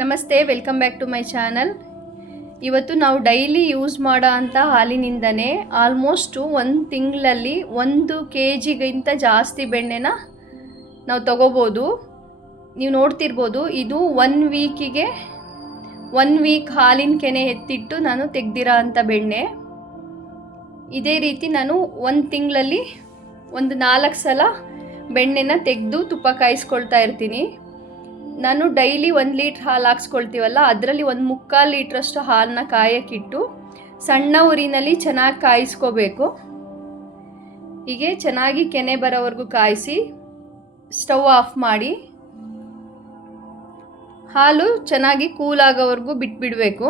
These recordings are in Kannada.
ನಮಸ್ತೆ, welcome back to my channel. ಇವತ್ತು ನಾವು ಡೈಲಿ ಯೂಸ್ ಮಾಡೋ ಅಂಥ ಹಾಲಿನಿಂದನೇ ಆಲ್ಮೋಸ್ಟು 1 ತಿಂಗಳಲ್ಲಿ 1 kgಗಿಂತ ಜಾಸ್ತಿ ಬೆಣ್ಣೆನ ನಾವು ತಗೋಬೋದು. ನೀವು ನೋಡ್ತಿರ್ಬೋದು, ಇದು 1 ವೀಕಿಗೆ 1 ವೀಕ್ ಹಾಲಿನ ಕೆನೆ ಎತ್ತಿಟ್ಟು ನಾನು ತೆಗ್ದಿರೋ ಅಂಥ ಬೆಣ್ಣೆ. ಇದೇ ರೀತಿ ನಾನು 1 ತಿಂಗಳಲ್ಲಿ ಒಂದು 4 ಸಲ ಬೆಣ್ಣೆನ ತೆಗೆದು ತುಪ್ಪ ಕಾಯಿಸ್ಕೊಳ್ತಾ ಇರ್ತೀನಿ. ನಾನು ಡೈಲಿ 1 ಲೀಟ್ರ್ ಹಾಲು ಹಾಕ್ಸ್ಕೊಳ್ತೀವಲ್ಲ, ಅದರಲ್ಲಿ 1/4 ಲೀಟ್ರಷ್ಟು ಹಾಲನ್ನ ಕಾಯಕ್ಕಿಟ್ಟು ಸಣ್ಣ ಉರಿನಲ್ಲಿ ಚೆನ್ನಾಗಿ ಕಾಯಿಸ್ಕೋಬೇಕು. ಹೀಗೆ ಚೆನ್ನಾಗಿ ಕೆನೆ ಬರೋವರೆಗೂ ಕಾಯಿಸಿ ಸ್ಟವ್ ಆಫ್ ಮಾಡಿ ಹಾಲು ಚೆನ್ನಾಗಿ ಕೂಲ್ ಆಗೋವರೆಗೂ ಬಿಟ್ಬಿಡಬೇಕು.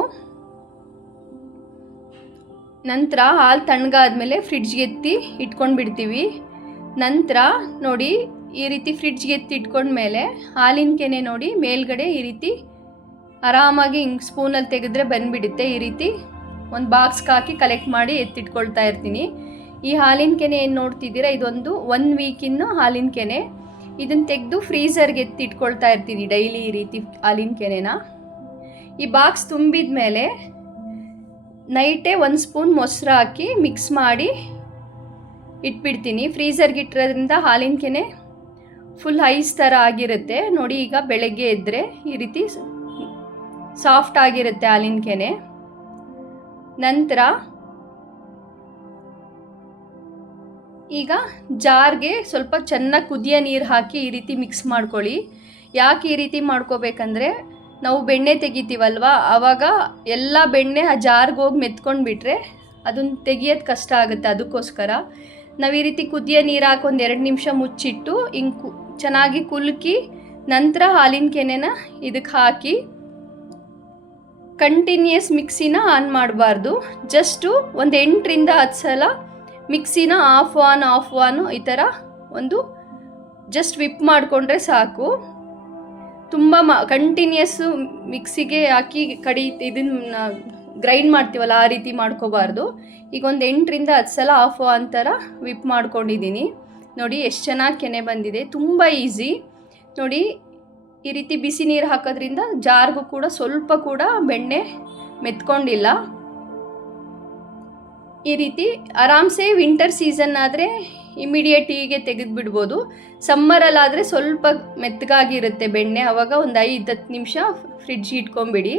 ನಂತರ ಹಾಲು ತಣ್ಣಗಾದ್ಮೇಲೆ ಫ್ರಿಡ್ಜ್ಗೆ ಎತ್ತಿ ಇಟ್ಕೊಂಡು ಬಿಡ್ತೀವಿ. ನಂತರ ನೋಡಿ, ಈ ರೀತಿ ಫ್ರಿಡ್ಜ್ಗೆ ಎತ್ತಿ ಇಟ್ಕೊಂಡ್ಮೇಲೆ ಹಾಲಿನ ಕೆನೆ ನೋಡಿ ಮೇಲ್ಗಡೆ ಈ ರೀತಿ ಆರಾಮಾಗಿ ಹಿಂಗೆ ಸ್ಪೂನಲ್ಲಿ ತೆಗೆದ್ರೆ ಬಂದುಬಿಡುತ್ತೆ. ಈ ರೀತಿ ಒಂದು ಬಾಕ್ಸ್ಗೆ ಹಾಕಿ ಕಲೆಕ್ಟ್ ಮಾಡಿ ಎತ್ತಿಟ್ಕೊಳ್ತಾ ಇರ್ತೀನಿ. ಈ ಹಾಲಿನ ಕೆನೆ ಏನು ನೋಡ್ತಿದ್ದೀರಾ, ಇದೊಂದು 1 ವೀಕಿನ ಹಾಲಿನ ಕೆನೆ. ಇದನ್ನು ತೆಗೆದು ಫ್ರೀಝರ್ಗೆ ಎತ್ತಿ ಇಟ್ಕೊಳ್ತಾ ಇರ್ತೀನಿ ಡೈಲಿ ಈ ರೀತಿ ಹಾಲಿನ ಕೆನೆನ. ಈ ಬಾಕ್ಸ್ ತುಂಬಿದ ಮೇಲೆ ನೈಟೇ 1 ಸ್ಪೂನ್ ಮೊಸರು ಹಾಕಿ ಮಿಕ್ಸ್ ಮಾಡಿ ಇಟ್ಬಿಡ್ತೀನಿ. ಫ್ರೀಝರ್ಗೆ ಇಟ್ಟಿರೋದ್ರಿಂದ ಹಾಲಿನ ಕೆನೆ ಫುಲ್ ಐಸ್ ಥರ ಆಗಿರುತ್ತೆ ನೋಡಿ. ಈಗ ಬೆಳಗ್ಗೆ ಎದ್ದರೆ ಈ ರೀತಿ ಸಾಫ್ಟ್ ಆಗಿರುತ್ತೆ ಹಾಲಿನ ಕೆನೆ. ನಂತರ ಈಗ ಜಾರ್ಗೆ ಸ್ವಲ್ಪ ಚೆನ್ನಾಗಿ ಕುದಿಯೋ ನೀರು ಹಾಕಿ ಈ ರೀತಿ ಮಿಕ್ಸ್ ಮಾಡ್ಕೊಳ್ಳಿ. ಯಾಕೆ ಈ ರೀತಿ ಮಾಡ್ಕೋಬೇಕಂದ್ರೆ, ನಾವು ಬೆಣ್ಣೆ ತೆಗಿತೀವಲ್ವ, ಆವಾಗ ಎಲ್ಲ ಬೆಣ್ಣೆ ಆ ಜಾರ್ಗೆ ಹೋಗಿ ಮೆತ್ಕೊಂಡು ಬಿಟ್ರೆ ಅದನ್ನು ತೆಗಿಯೋದು ಕಷ್ಟ ಆಗುತ್ತೆ. ಅದಕ್ಕೋಸ್ಕರ ನಾವು ಈ ರೀತಿ ಕುದಿಯೋ ನೀರು ಹಾಕಿ 1-2 ನಿಮಿಷ ಮುಚ್ಚಿಟ್ಟು ಹಿಂಗೆ ಚೆನ್ನಾಗಿ ಕುಲುಕಿ ನಂತರ ಹಾಲಿನ ಕೆನೆನ ಇದಕ್ಕೆ ಹಾಕಿ ಕಂಟಿನ್ಯೂಸ್ ಮಿಕ್ಸಿನ ಆನ್ ಮಾಡಬಾರ್ದು. ಜಸ್ಟು ಒಂದು 8ರಿಂದ 10 ಸಲ ಮಿಕ್ಸಿನ ಆಫ್ ಆನ್ ಈ ಥರ ಒಂದು ಜಸ್ಟ್ ವಿಪ್ ಮಾಡಿಕೊಂಡ್ರೆ ಸಾಕು. ತುಂಬ ಕಂಟಿನ್ಯೂಸ್ಸು ಮಿಕ್ಸಿಗೆ ಹಾಕಿ ಇದನ್ನು ಗ್ರೈಂಡ್ ಮಾಡ್ತೀವಲ್ಲ, ಆ ರೀತಿ ಮಾಡ್ಕೋಬಾರ್ದು. ಈಗ ಒಂದು 8ರಿಂದ 10 ಸಲ ಆಫ್ ಆನ್ ಥರ ವಿಪ್ ಮಾಡ್ಕೊಂಡಿದ್ದೀನಿ. ನೋಡಿ ಎಷ್ಟು ಚೆನ್ನಾಗಿ ಕೆನೆ ಬಂದಿದೆ, ತುಂಬ ಈಸಿ. ನೋಡಿ ಈ ರೀತಿ ಬಿಸಿ ನೀರು ಹಾಕೋದ್ರಿಂದ ಜಾರ್ಗೂ ಕೂಡ ಸ್ವಲ್ಪ ಕೂಡ ಬೆಣ್ಣೆ ಮೆತ್ಕೊಂಡಿಲ್ಲ. ಈ ರೀತಿ ಆರಾಮ್ಸೆ ವಿಂಟರ್ ಸೀಸನ್ ಆದರೆ ಇಮಿಡಿಯೇಟಿಗೆ ತೆಗೆದುಬಿಡ್ಬೋದು. ಸಮ್ಮರಲ್ಲಾದರೆ ಸ್ವಲ್ಪ ಮೆತ್ತಗಾಗಿರುತ್ತೆ ಬೆಣ್ಣೆ, ಆವಾಗ ಒಂದು 5-10 ನಿಮಿಷ ಫ್ರಿಡ್ಜಿಗೆ ಇಟ್ಕೊಂಬಿಡಿ.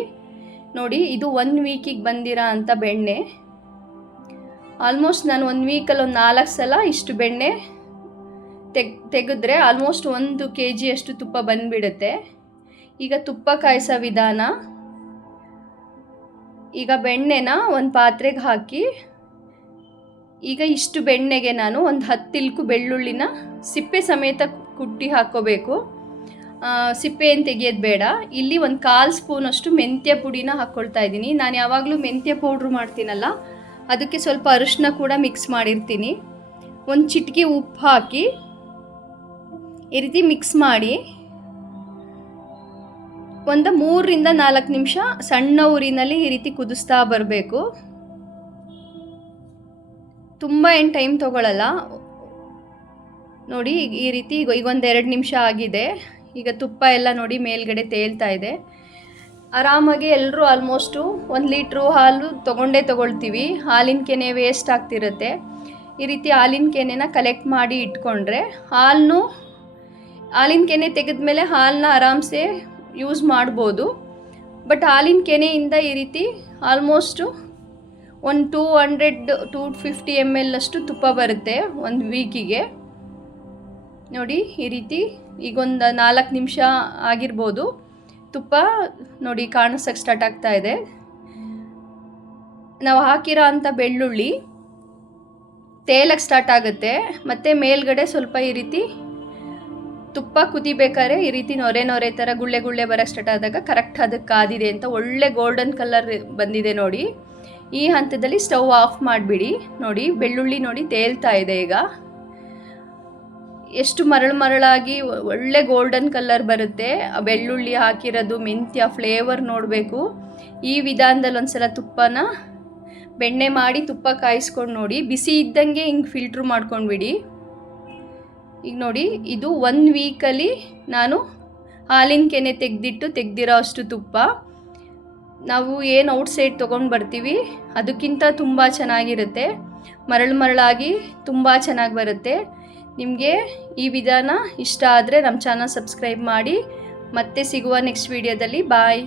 ನೋಡಿ, ಇದು 1 ವೀಕಿಗೆ ಬಂದಿರೋ ಅಂಥ ಬೆಣ್ಣೆ. ಆಲ್ಮೋಸ್ಟ್ ನಾನು 1 ವೀಕಲ್ಲಿ ಒಂದು 4 ಸಲ ಇಷ್ಟು ಬೆಣ್ಣೆ ತೆಗೆದ್ರೆ ಆಲ್ಮೋಸ್ಟ್ 1 kg ಅಷ್ಟು ತುಪ್ಪ ಬಂದುಬಿಡುತ್ತೆ. ಈಗ ತುಪ್ಪ ಕಾಯಿಸೋ ವಿಧಾನ. ಈಗ ಬೆಣ್ಣೆನ ಒಂದು ಪಾತ್ರೆಗೆ ಹಾಕಿ, ಈಗ ಇಷ್ಟು ಬೆಣ್ಣೆಗೆ ನಾನು ಒಂದು 10 ಇಲ್ಕು ಬೆಳ್ಳುಳ್ಳಿನ ಸಿಪ್ಪೆ ಸಮೇತ ಕುಟ್ಟಿ ಹಾಕ್ಕೋಬೇಕು. ಸಿಪ್ಪೆ ಏನು ತೆಗಿಯೋದು ಬೇಡ. ಇಲ್ಲಿ ಒಂದು 1/4 ಸ್ಪೂನಷ್ಟು ಮೆಂತ್ಯ ಪುಡಿನ ಹಾಕ್ಕೊಳ್ತಾ ಇದ್ದೀನಿ. ನಾನು ಯಾವಾಗಲೂ ಮೆಂತ್ಯ ಪೌಡ್ರು ಮಾಡ್ತೀನಲ್ಲ, ಅದಕ್ಕೆ ಸ್ವಲ್ಪ ಅರಿಶಿನ ಕೂಡ ಮಿಕ್ಸ್ ಮಾಡಿರ್ತೀನಿ. ಒಂದು ಚಿಟಿಕೆ ಉಪ್ಪು ಹಾಕಿ ಈ ರೀತಿ ಮಿಕ್ಸ್ ಮಾಡಿ ಒಂದು 3ರಿಂದ 4 ನಿಮಿಷ ಸಣ್ಣ ಉರಿನಲ್ಲಿ ಈ ರೀತಿ ಕುದಿಸ್ತಾ ಬರಬೇಕು. ತುಂಬ ಏನು ಟೈಮ್ ತೊಗೊಳ್ಳಲ್ಲ. ನೋಡಿ ಈ ರೀತಿ ಈಗ ಒಂದು 2 ನಿಮಿಷ ಆಗಿದೆ. ಈಗ ತುಪ್ಪ ಎಲ್ಲ ನೋಡಿ ಮೇಲ್ಗಡೆ ತೇಲ್ತಾ ಇದೆ. ಆರಾಮಾಗಿ ಎಲ್ಲರೂ ಆಲ್ಮೋಸ್ಟು 1 ಲೀಟ್ರು ಹಾಲು ತೊಗೊಳ್ತೀವಿ. ಹಾಲಿನ ಕೆನೆ ವೇಸ್ಟ್ ಆಗ್ತಿರುತ್ತೆ. ಈ ರೀತಿ ಹಾಲಿನ ಕೆನೆನ ಕಲೆಕ್ಟ್ ಮಾಡಿ ಇಟ್ಕೊಂಡ್ರೆ ಹಾಲಿನ ಕೆನೆ ತೆಗೆದ್ಮೇಲೆ ಹಾಲನ್ನ ಆರಾಮ್ಸೆ ಯೂಸ್ ಮಾಡ್ಬೋದು. ಬಟ್ ಹಾಲಿನ ಕೆನೆಯಿಂದ ಈ ರೀತಿ ಆಲ್ಮೋಸ್ಟು ಒಂದು 200-250 ml ಅಷ್ಟು ತುಪ್ಪ ಬರುತ್ತೆ 1 ವೀಕಿಗೆ. ನೋಡಿ ಈ ರೀತಿ ಈಗೊಂದು 4 ನಿಮಿಷ ಆಗಿರ್ಬೋದು. ತುಪ್ಪ ನೋಡಿ ಕಾಣಿಸೋಕ್ಕೆ ಸ್ಟಾರ್ಟ್ ಆಗ್ತಾ ಇದೆ. ನಾವು ಹಾಕಿರೋ ಅಂಥ ಬೆಳ್ಳುಳ್ಳಿ ತೇಲಕ್ಕೆ ಸ್ಟಾರ್ಟ್ ಆಗುತ್ತೆ. ಮತ್ತು ಮೇಲ್ಗಡೆ ಸ್ವಲ್ಪ ಈ ರೀತಿ ತುಪ್ಪ ಕುದಿಬೇಕಾದ್ರೆ ಈ ರೀತಿ ನೊರೆ ಥರ ಗುಳ್ಳೆ ಬರೋಕ್ಕೆ ಸ್ಟಾರ್ಟ್ ಆದಾಗ ಕರೆಕ್ಟ್ ಅದಕ್ಕೆ ಕಾದಿದೆ ಅಂತ ಒಳ್ಳೆ ಗೋಲ್ಡನ್ ಕಲರ್ ಬಂದಿದೆ ನೋಡಿ. ಈ ಹಂತದಲ್ಲಿ ಸ್ಟವ್ ಆಫ್ ಮಾಡಿಬಿಡಿ. ನೋಡಿ ಬೆಳ್ಳುಳ್ಳಿ ನೋಡಿ ತೇಲ್ತಾ ಇದೆ. ಈಗ ಎಷ್ಟು ಮರಳಾಗಿ ಒಳ್ಳೆ ಗೋಲ್ಡನ್ ಕಲರ್ ಬರುತ್ತೆ. ಆ ಬೆಳ್ಳುಳ್ಳಿ ಹಾಕಿರೋದು ಮೆಂತ್ಯ ಫ್ಲೇವರ್ ನೋಡಬೇಕು. ಈ ವಿಧಾನದಲ್ಲಿ ಒಂದ್ಸಲ ತುಪ್ಪನ ಬೆಣ್ಣೆ ಮಾಡಿ ತುಪ್ಪ ಕಾಯಿಸ್ಕೊಂಡು ನೋಡಿ, ಬಿಸಿ ಇದ್ದಂಗೆ ಹಿಂಗೆ ಫಿಲ್ಟ್ರ್ ಮಾಡ್ಕೊಂಡ್ಬಿಡಿ. ಈಗ ನೋಡಿ, ಇದು 1 ವೀಕಲ್ಲಿ ನಾನು ಹಾಲಿನ ಕೆನೆ ತೆಗೆದಿರೋ ಅಷ್ಟು ತುಪ್ಪ. ನಾವು ಏನು ಔಟ್ಸೈಡ್ ತೊಗೊಂಡು ಬರ್ತೀವಿ ಅದಕ್ಕಿಂತ ತುಂಬ ಚೆನ್ನಾಗಿರುತ್ತೆ, ಮರಳಾಗಿ ತುಂಬ ಚೆನ್ನಾಗಿ ಬರುತ್ತೆ. ನಿಮಗೆ ಈ ವಿಧಾನ ಇಷ್ಟ ಆದರೆ ನಮ್ಮ ಚಾನಲ್ ಸಬ್ಸ್ಕ್ರೈಬ್ ಮಾಡಿ. ಮತ್ತೆ ಸಿಗುವ ನೆಕ್ಸ್ಟ್ ವಿಡಿಯೋದಲ್ಲಿ. ಬಾಯ್.